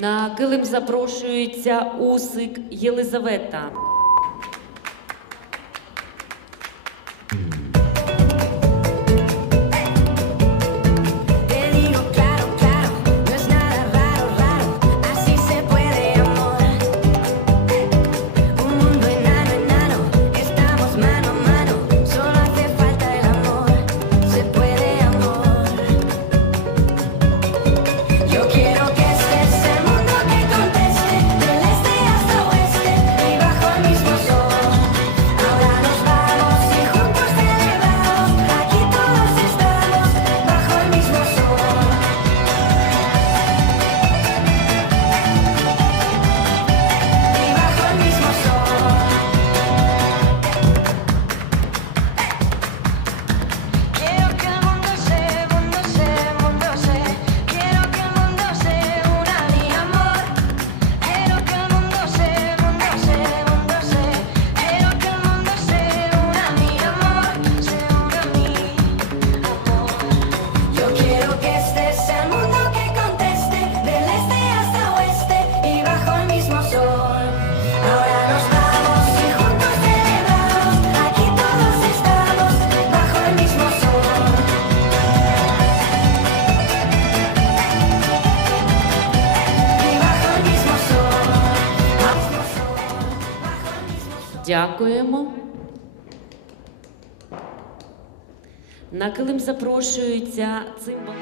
На килим запрошується Усик Єлизавета. Дякуємо. На килим запрошується цимбал.